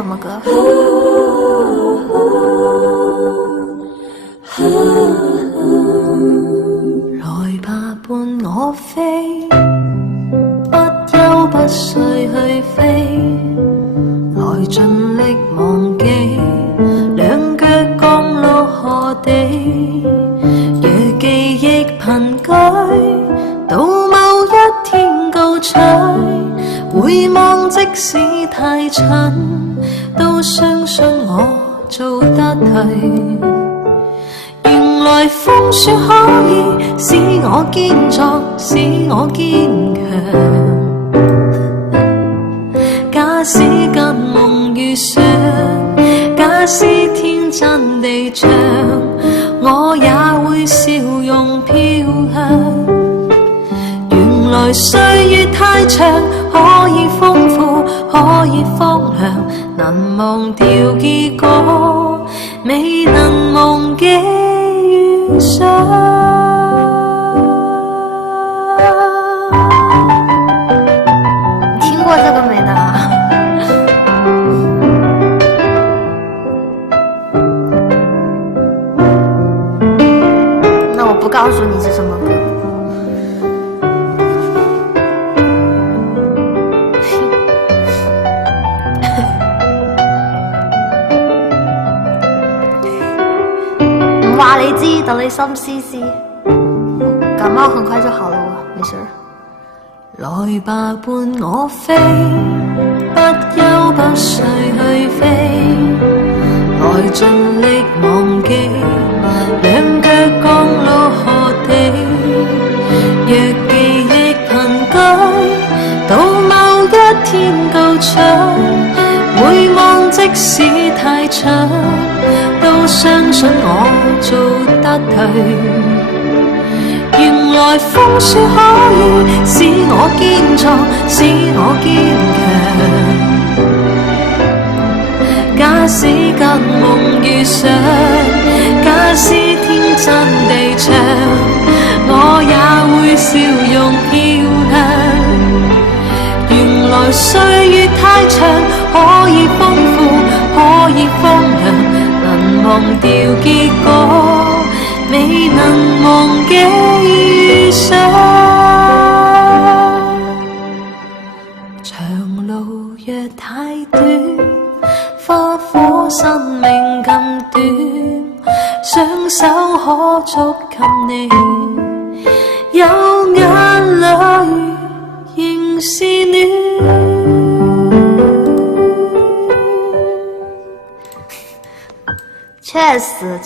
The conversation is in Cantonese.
什么歌？來吧，伴我飛，不憂不睡去飛，來盡力忘記，兩腳降落何地，若記憶貧瘠，到某一天高吹，回望即使太蠢，都相信我做得對。原來風雪可以使我堅壯，使我堅強。假使跟夢遇上，假使天真地唱，我也會笑容飄香。原來歲月太長，可以豐富，可以荒涼，能忘掉結果，未能忘記遇上。听过这个没呢？那我不告诉你是什么歌。唔話你知，等你心思思。感冒很快就好了，我没事。來吧，伴我飛，不憂不睡去飛，來盡力忘記，兩腳降落何地，若記憶貧瘠，到某一天高唱，回望即使太長，都相信我做得對。原來風雪可以使我堅壯，使我堅強。假使跟夢遇上，假使天真地唱，我也會笑容飄香。原來歲月太長，可以豐富，可以荒涼，能忘掉結果，未能忘記遇上。長路若太短，花火生命咁短，雙手可觸及你，有眼淚仍是暖。確實。